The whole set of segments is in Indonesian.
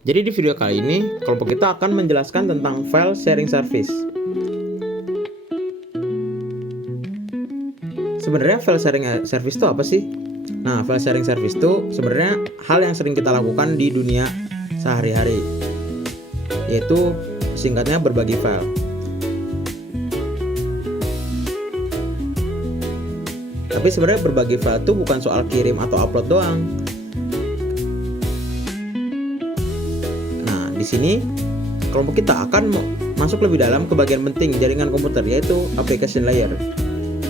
Jadi di video kali ini, kelompok kita akan menjelaskan tentang file sharing service. Sebenarnya file sharing service itu apa sih? Nah, file sharing service itu sebenarnya hal yang sering kita lakukan di dunia sehari-hari, yaitu singkatnya berbagi file. Tapi sebenarnya berbagi file itu bukan soal kirim atau upload doang. Di sini, kelompok kita akan masuk lebih dalam ke bagian penting jaringan komputer, yaitu application layer,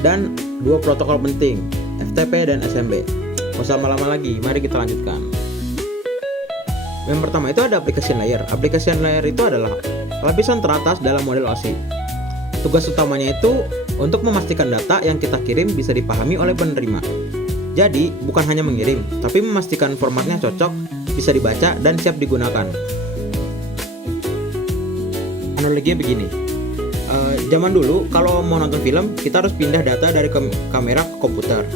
dan dua protokol penting, FTP dan SMB. Gak usah lama-lama lagi, mari kita lanjutkan. Yang pertama itu ada application layer. Application layer itu adalah lapisan teratas dalam model OSI. Tugas utamanya itu untuk memastikan data yang kita kirim bisa dipahami oleh penerima. Jadi, bukan hanya mengirim, tapi memastikan formatnya cocok, bisa dibaca, dan siap digunakan. Analoginya begini, zaman dulu kalau mau nonton film kita harus pindah data dari kamera ke komputer,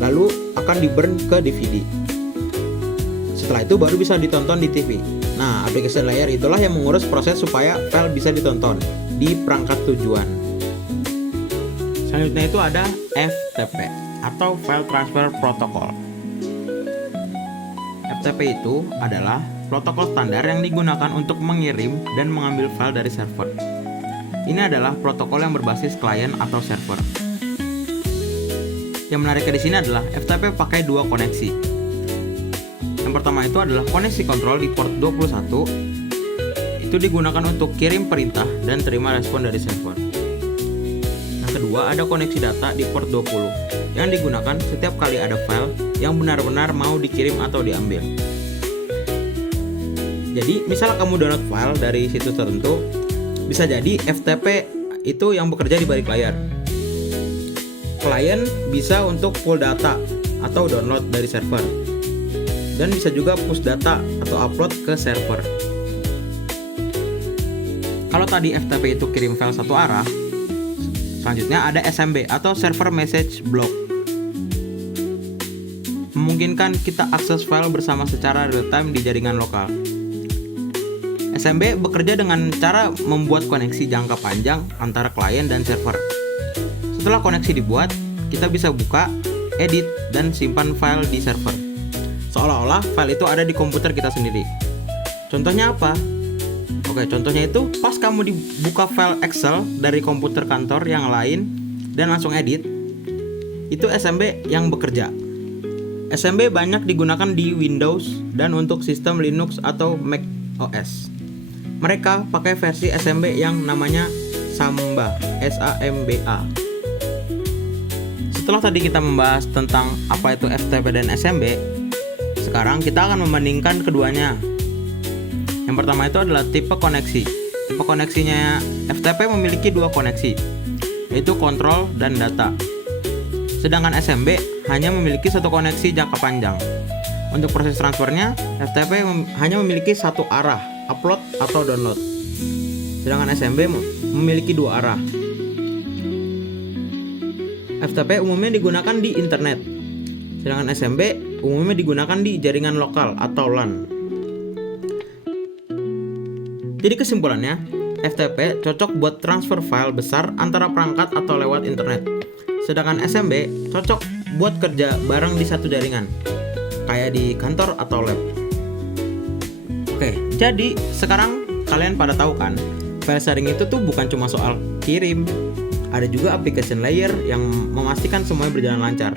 lalu akan di-burn ke DVD. Setelah itu baru bisa ditonton di TV. Nah, application layer itulah yang mengurus proses supaya file bisa ditonton di perangkat tujuan. Selanjutnya itu ada FTP atau File Transfer Protocol. FTP itu adalah protokol standar yang digunakan untuk mengirim dan mengambil file dari server. Ini adalah protokol yang berbasis klien atau server. Yang menariknya di sini adalah FTP pakai dua koneksi. Yang pertama itu adalah koneksi kontrol di port 21. Itu digunakan untuk kirim perintah dan terima respon dari server. Yang kedua ada koneksi data di port 20 yang digunakan setiap kali ada file yang benar-benar mau dikirim atau diambil. Jadi, misal kamu download file dari situs tertentu, bisa jadi FTP itu yang bekerja di balik layar. Klien bisa untuk pull data atau download dari server, dan bisa juga push data atau upload ke server. Kalau tadi FTP itu kirim file satu arah, selanjutnya ada SMB atau Server Message Block. Memungkinkan kita akses file bersama secara real-time di jaringan lokal. SMB bekerja dengan cara membuat koneksi jangka panjang antara klien dan server. Setelah koneksi dibuat, kita bisa buka, edit, dan simpan file di server. Seolah-olah file itu ada di komputer kita sendiri. Contohnya apa? Oke, contohnya itu pas kamu dibuka file Excel dari komputer kantor yang lain dan langsung edit, itu SMB yang bekerja. SMB banyak digunakan di Windows dan untuk sistem Linux atau Mac OS. Mereka pakai versi SMB yang namanya Samba, S-A-M-B-A. Setelah tadi kita membahas tentang apa itu FTP dan SMB, sekarang kita akan membandingkan keduanya. Yang pertama itu adalah tipe koneksi. Tipe koneksinya FTP memiliki dua koneksi, yaitu kontrol dan data. Sedangkan SMB hanya memiliki satu koneksi jangka panjang. Untuk proses transfernya, FTP hanya memiliki satu arah, upload atau download. Sedangkan SMB memiliki dua arah. FTP umumnya digunakan di internet, sedangkan SMB umumnya digunakan di jaringan lokal atau LAN. Jadi kesimpulannya, FTP cocok buat transfer file besar antara perangkat atau lewat internet. Sedangkan SMB cocok buat kerja bareng di satu jaringan, kayak di kantor atau lab. Oke, jadi sekarang kalian pada tahu kan, file sharing itu tuh bukan cuma soal kirim. Ada juga application layer yang memastikan semuanya berjalan lancar.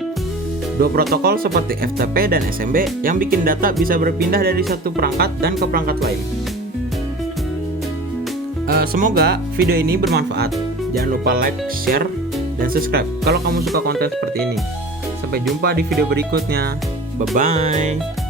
Dua protokol seperti FTP dan SMB yang bikin data bisa berpindah dari satu perangkat dan ke perangkat lain. Semoga video ini bermanfaat. Jangan lupa like, share, dan subscribe kalau kamu suka konten seperti ini. Sampai jumpa di video berikutnya. Bye-bye.